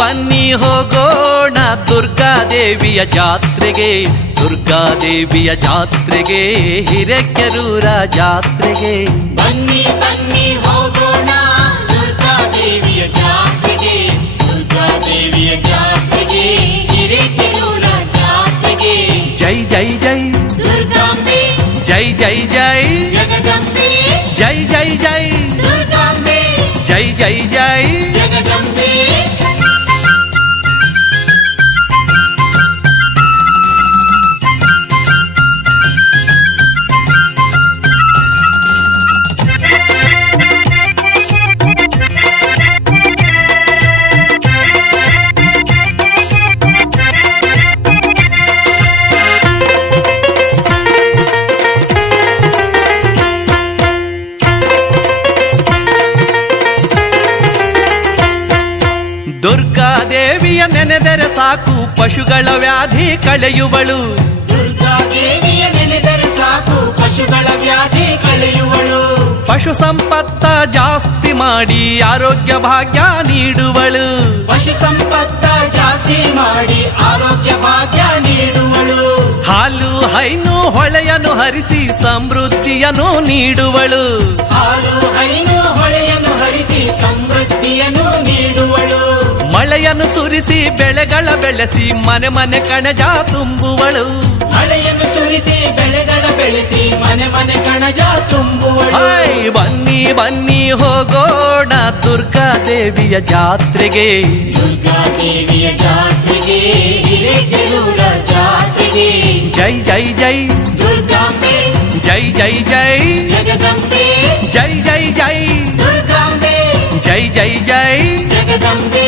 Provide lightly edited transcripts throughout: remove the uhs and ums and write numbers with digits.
ಬನ್ನಿ ಹೋಗೋಣ ದುರ್ಗಾದೇವಿಯ ಜಾತ್ರೆಗೆ, ದುರ್ಗಾದೇವಿಯ ಜಾತ್ರೆಗೆ, ಹಿರೇಕೆರೂರ ಜಾತ್ರೆಗೆ. ಬನ್ನಿ ಬನ್ನಿ ಹೋಗೋಣ ದುರ್ಗಾದೇವಿಯ ಜಾತ್ರೆಗೆ, ದುರ್ಗಾದೇವಿಯ ಜಾತ್ರೆಗೆ, ಹಿರೇಕೆರೂರ ಜಾತ್ರೆಗೆ. ಜೈ ಜೈ ಜೈ ದುರ್ಗಾಂಬೆ, ಜೈ ಜೈ ಜೈ ಜಗದಂಬೆ, ಜೈ ಜೈ ಜೈ ದುರ್ಗಾಂಬೆ, ಜೈ ಜೈ ಜೈ. ಜಗದಂಬೆ. ದುರ್ಗಾದೇವಿಯ ನೆನೆದರೆ ಸಾಕು ಪಶುಗಳ ವ್ಯಾಧಿ ಕಳೆಯುವಳು, ದುರ್ಗಾದೇವಿಯ ನೆನೆದರೆ ಸಾಕು ಪಶುಗಳ ವ್ಯಾಧಿ ಕಳೆಯುವಳು. ಪಶು ಸಂಪತ್ತ ಜಾಸ್ತಿ ಮಾಡಿ ಆರೋಗ್ಯ ಭಾಗ್ಯ ನೀಡುವಳು, ಪಶು ಸಂಪತ್ತ ಜಾಸ್ತಿ ಮಾಡಿ ಆರೋಗ್ಯ ಭಾಗ್ಯ ನೀಡುವಳು. ಹಾಲು ಹೈನು ಹೊಳೆಯನ್ನು ಹರಿಸಿ ಸಮೃದ್ಧಿಯನ್ನು ನೀಡುವಳು, ಹಾಲು ಹೈನು ಹೊಳೆಯನ್ನು ಹರಿಸಿ ಸಮೃದ್ಧಿಯನ್ನು ನೀಡುವಳು. ಮಳೆಯನ್ನು ಸುರಿಸಿ ಬೆಳೆಗಳ ಬೆಳೆಸಿ ಮನೆ ಮನೆ ಕಣಜ ತುಂಬುವಳು. ಮಳೆಯನ್ನು ಸುರಿಸಿ ಬೆಳೆಗಳ ಬೆಳೆಸಿ ಮನೆ ಮನೆ ಕಣಜ ತುಂಬುವಳು. ಹಾಯ್ ಬನ್ನಿ ಬನ್ನಿ ಹೋಗೋಣ ದುರ್ಗಾದೇವಿಯ ಜಾತ್ರೆಗೆ, ದುರ್ಗಾದೇವಿಯ ಜಾತ್ರೆಗೆ, ಹಿರೇಕೆರೂರ ಜಾತ್ರೆಗೆ. ಜೈ ಜೈ ಜೈ ದುರ್ಗಾಂಬೆ, ಜೈ ಜೈ ಜೈ ಜಗದಂಬೆ, ಜೈ ಜೈ ಜೈ ದುರ್ಗಾಂಬೆ, ಜೈ ಜೈ ಜೈ. ಜಗದಂಬೆ.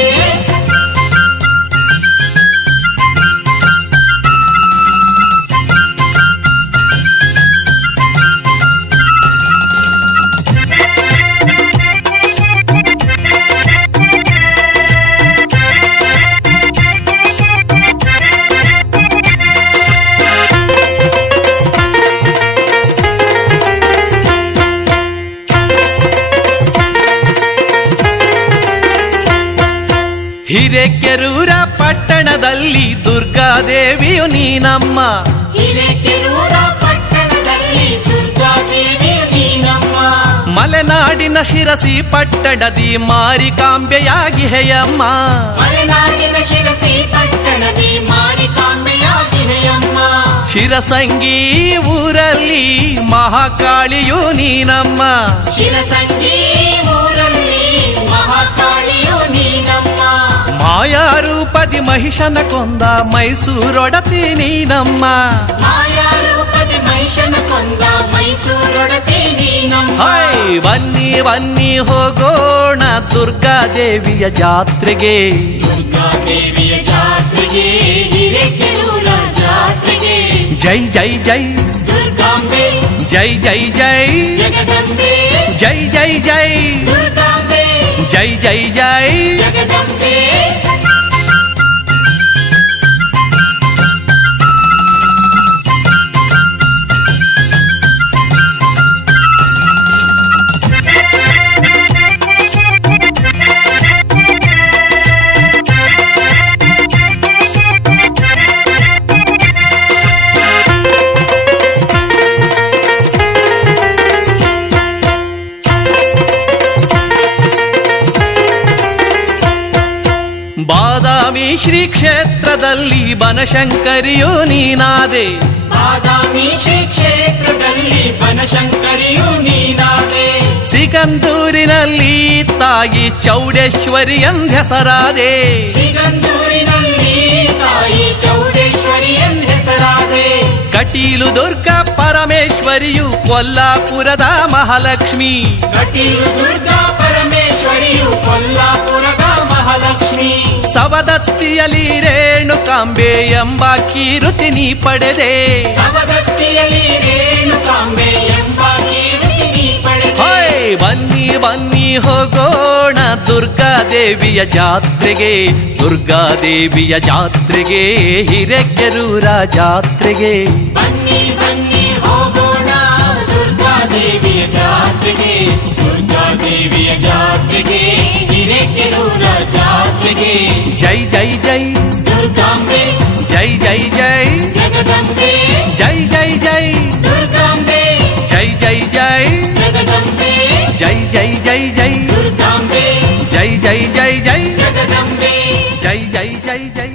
ಹಿರೇಕೆರೂರ ಪಟ್ಟಣದಲ್ಲಿ ದುರ್ಗಾದೇವಿಯು ನೀನಮ್ಮ, ಹಿರೇಕೆರೂರ ಪಟ್ಟಣದಲ್ಲಿ ದುರ್ಗಾದೇವಿಯು ನೀನಮ್ಮ. ಮಲೆನಾಡಿನ ಶಿರಸಿ ಪಟ್ಟಣದಿ ಮಾರಿಕಾಂಬೆಯಾಗಿಹೆಯಮ್ಮ, ಮಲೆನಾಡಿನ ಶಿರಸಿ ಪಟ್ಟಣದಿ ಮಾರಿಕಾಂಬೆಯಾಗಿಹೆಯಮ್ಮ. ಶಿರಸಂಗಿ ಊರಲ್ಲಿ ಮಹಾಕಾಳಿಯು ನೀನಮ್ಮ, ಶಿರಸಂಗಿ ಊರಲ್ಲಿ ಮಹಾಕಾಳಿಯು ನೀನಮ್ಮ. ಮಾಯಾರೂಪದಿ ಮಹಿಷನ ಕೊಂದ ಮೈಸೂರೊಡತಿ ನೀನಮ್ಮ, ಮಾಯಾರೂಪದಿ ಮಹಿಷನ ಕೊಂದ ಮೈಸೂರೊಡತಿ ನೀನಮ್ಮ. ಹಾಯ್ ಬನ್ನಿ ಬನ್ನಿ ಹೋಗೋಣ ದುರ್ಗಾದೇವಿಯ ಜಾತ್ರೆಗೆ, ದುರ್ಗಾದೇವಿಯ ಜಾತ್ರೆಗೆ, ಹಿರೇಕೆರೂರ ಜಾತ್ರೆಗೆ. ಜೈ ಜೈ ಜೈ ದುರ್ಗಾಂಬೆ, ಜೈ ಜೈ ಜೈ ಜಗದಂಬೆ, ಜೈ ಜೈ ಜೈ ದುರ್ಗಾಂಬೆ, ಜೈ ಜೈ ಜೈ. ಜಗದಂಬೆ. ಬಾದಾಮಿ ಶ್ರೀ ಕ್ಷೇತ್ರದಲ್ಲಿ ಬನಶಂಕರಿಯು ನೀನಾದೆ, ಬಾದಾಮಿ ಶ್ರೀ ಕ್ಷೇತ್ರದಲ್ಲಿ ಬನಶಂಕರಿಯು ನೀನಾದೆ. ಸಿಗಂದೂರಿನಲ್ಲಿ ತಾಯಿ ಚೌಡೇಶ್ವರಿ ಎಂದೆಸರಾದೆ, ಸಿಗಂದೂರಿನಲ್ಲಿ ತಾಯಿ ಚೌಡೇಶ್ವರಿ ಎಂದೆಸರಾದೆ. ಕಟೀಲು ದುರ್ಗಾ ಪರಮೇಶ್ವರಿಯು ಕೊಲ್ಲಾಪುರದ ಮಹಾಲಕ್ಷ್ಮಿ, ಕಟೀಲು ದುರ್ಗಾ ಪರಮೇಶ್ವರಿಯು ಕೊಲ್ಲಾಪುರದ ಮಹಾಲಕ್ಷ್ಮಿ. ಸವದತ್ತಿಯಲ್ಲಿ ರೇಣುಕಾಂಬೆ ಎಂಬ ಕೀರುತಿ ನೀ ಪಡೆದೆ, ಸವದತ್ತಿಯಲ್ಲಿ ರೇಣುಕಾಂಬೆ ಎಂಬ ಕೀರ್ತಿ ನೀ ಪಡೆದೆ. ಹಾಯ್ ಬನ್ನಿ ಬನ್ನಿ ಹೋಗೋಣ ದುರ್ಗಾದೇವಿಯ ಜಾತ್ರೆಗೆ, ದುರ್ಗಾದೇವಿಯ ಜಾತ್ರೆಗೆ, ಹಿರೇಕೆರೂರ ಜಾತ್ರೆಗೆ. ಬನ್ನಿ ಬನ್ನಿ ಹೋಗೋಣ ದುರ್ಗಾದೇವಿಯ ಜಾತ್ರೆಗೆ, ದುರ್ಗಾದೇವಿಯ ಜಾತ್ರೆಗೆ, ಹಿರೇಕೆರೂರ ಜಾತ್ರೆಗೆ. ಜೈ ಜೈ ದುರ್ಗಾಂಬೆ ಜೈ ಜೈ ಜೈ ಜಗದಂಬೆ ಜೈ ಜೈ ಜೈ ದುರ್ಗಾಂಬೆ ಜೈ ಜೈ ಜೈ ಜಗದಂಬೆ ಜೈ ಜೈ ಜೈ ಜೈ ದುರ್ಗಾಂಬೆ ಜೈ ಜೈ ಜೈ ಜೈ ಜಗದಂಬೆ ಜೈ ಜೈ ಜೈ ಜೈ